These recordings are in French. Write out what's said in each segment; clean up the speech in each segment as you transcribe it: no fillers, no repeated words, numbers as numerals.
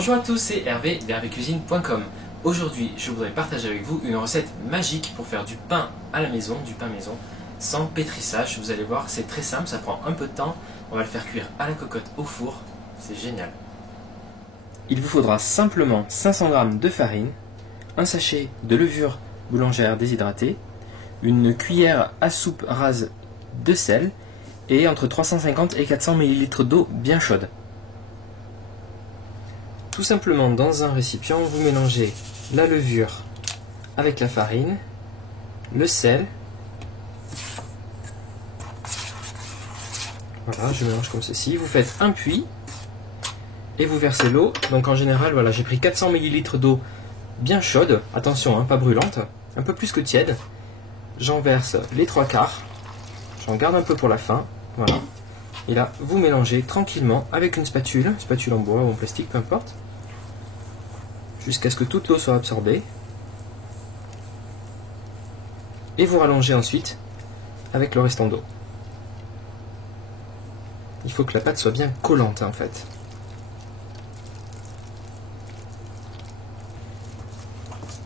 Bonjour à tous, c'est Hervé d'hervécuisine.com. Aujourd'hui, je voudrais partager avec vous une recette magique pour faire du pain à la maison, du pain maison, sans pétrissage. Vous allez voir, c'est très simple, ça prend un peu de temps. On va le faire cuire à la cocotte au four, c'est génial. Il vous faudra simplement 500 g de farine, un sachet de levure boulangère déshydratée, une cuillère à soupe rase de sel et entre 350 et 400 ml d'eau bien chaude. Tout simplement, dans un récipient, vous mélangez la levure avec la farine, le sel. Voilà, je mélange comme ceci. Vous faites un puits et vous versez l'eau. Donc en général, voilà, j'ai pris 400 ml d'eau bien chaude. Attention, hein, pas brûlante, un peu plus que tiède. J'en verse les 3/4. J'en garde un peu pour la fin. Voilà. Et là, vous mélangez tranquillement avec une spatule en bois ou en plastique, peu importe, jusqu'à ce que toute l'eau soit absorbée. Et vous rallongez ensuite avec le restant d'eau. Il faut que la pâte soit bien collante, hein, en fait.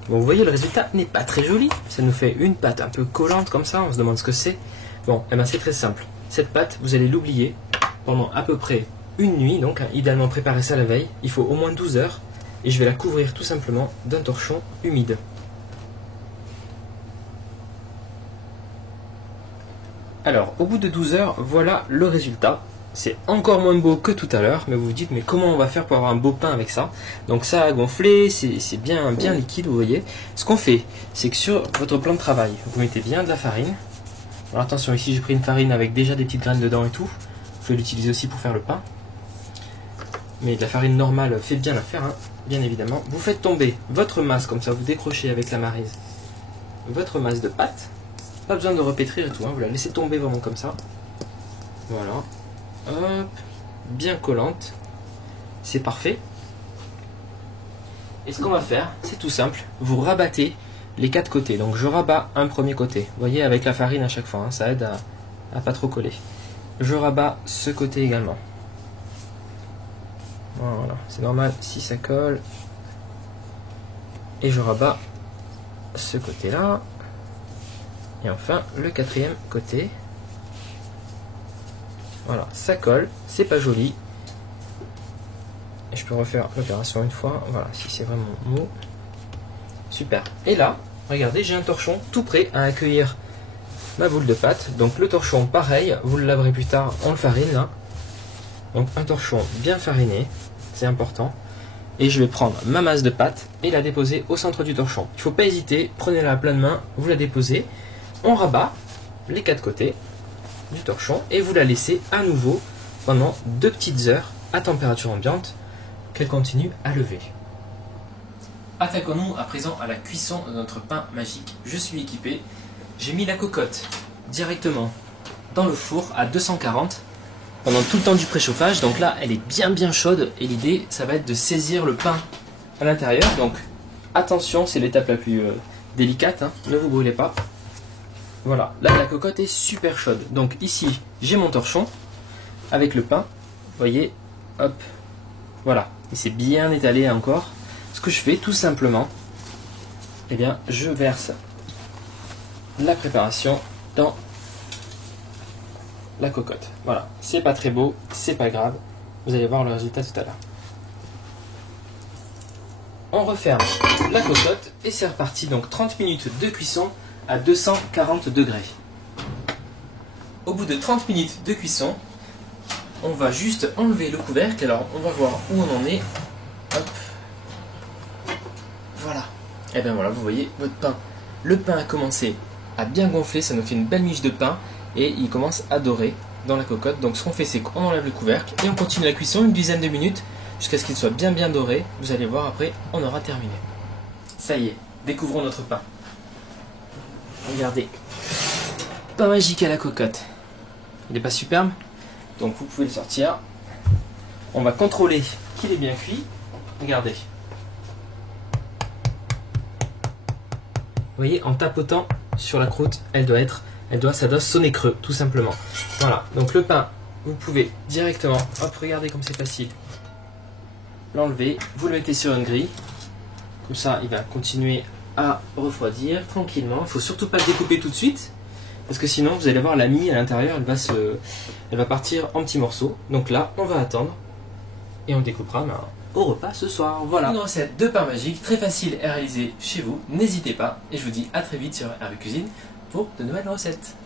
Bon, vous voyez, le résultat n'est pas très joli. Ça nous fait une pâte un peu collante comme ça, on se demande ce que c'est. Bon, eh ben c'est très simple. Cette pâte, vous allez l'oublier pendant à peu près une nuit, donc hein, idéalement préparer ça la veille. Il faut au moins 12 heures. Et je vais la couvrir tout simplement d'un torchon humide. Alors, au bout de 12 heures, voilà le résultat. C'est encore moins beau que tout à l'heure, mais vous vous dites, mais comment on va faire pour avoir un beau pain avec ça? Donc ça a gonflé, c'est bien liquide, vous voyez. Ce qu'on fait, c'est que sur votre plan de travail, vous mettez bien de la farine. Alors attention, ici j'ai pris une farine avec déjà des petites graines dedans et tout. Je vais l'utiliser aussi pour faire le pain. Mais de la farine normale, faites bien l'affaire, hein, bien évidemment. Vous faites tomber votre masse, comme ça, vous décrochez avec la maryse votre masse de pâte. Pas besoin de repétrir et tout, hein, vous la laissez tomber vraiment comme ça. Voilà. Hop, bien collante. C'est parfait. Et ce qu'on va faire, c'est tout simple. Vous rabattez les 4 côtés. Donc je rabats un premier côté. Vous voyez, avec la farine à chaque fois, hein, ça aide à pas trop coller. Je rabats ce côté également. Voilà, c'est normal si ça colle. Et je rabats ce côté-là. Et enfin, le 4e côté. Voilà, ça colle, c'est pas joli. Et je peux refaire l'opération une fois. Voilà, si c'est vraiment mou. Super. Et là, regardez, j'ai un torchon tout prêt à accueillir ma boule de pâte. Donc le torchon, pareil, vous le laverez plus tard, on le farine là. Donc un torchon bien fariné, c'est important. Et je vais prendre ma masse de pâte et la déposer au centre du torchon. Il ne faut pas hésiter, prenez-la à pleine main, vous la déposez. On rabat les 4 côtés du torchon et vous la laissez à nouveau pendant 2 petites heures à température ambiante qu'elle continue à lever. Attaquons-nous à présent à la cuisson de notre pain magique. Je suis équipé, j'ai mis la cocotte directement dans le four à 240 pendant tout le temps du préchauffage. Donc là, elle est bien chaude et l'idée, ça va être de saisir le pain à l'intérieur. Donc attention, c'est l'étape la plus délicate, hein, ne vous brûlez pas. Voilà, là la cocotte est super chaude. Donc ici, j'ai mon torchon avec le pain. Vous voyez, hop, voilà. Il s'est bien étalé encore. Ce que je fais tout simplement, eh bien, je verse la préparation dans la cocotte. Voilà, c'est pas très beau, c'est pas grave. Vous allez voir le résultat tout à l'heure. On referme la cocotte et c'est reparti. Donc 30 minutes de cuisson à 240 degrés. Au bout de 30 minutes de cuisson, on va juste enlever le couvercle. Alors on va voir où on en est. Hop. Voilà. Et bien voilà, vous voyez votre pain. Le pain a commencé à bien gonfler, ça nous fait une belle miche de pain et il commence à dorer dans la cocotte. Donc ce qu'on fait, c'est qu'on enlève le couvercle et on continue la cuisson une dizaine de minutes jusqu'à ce qu'il soit bien doré. Vous allez voir, après on aura terminé. Ça y est, découvrons notre pain. Regardez, pain magique à la cocotte. Il n'est pas superbe? Donc vous pouvez le sortir. On va contrôler qu'il est bien cuit. Regardez. Vous voyez, en tapotant sur la croûte, ça doit sonner creux, tout simplement. Voilà, donc le pain, vous pouvez directement, hop, regardez comme c'est facile. l'enlevez, vous le mettez sur une grille. Comme ça, il va continuer à refroidir tranquillement. Il ne faut surtout pas le découper tout de suite. Parce que sinon, vous allez voir la mie à l'intérieur, elle va partir en petits morceaux. Donc là, on va attendre. Et on découpera au repas ce soir. Voilà. Une recette de pain magique, très facile à réaliser chez vous. N'hésitez pas. Et je vous dis à très vite sur Hervé Cuisine pour de nouvelles recettes.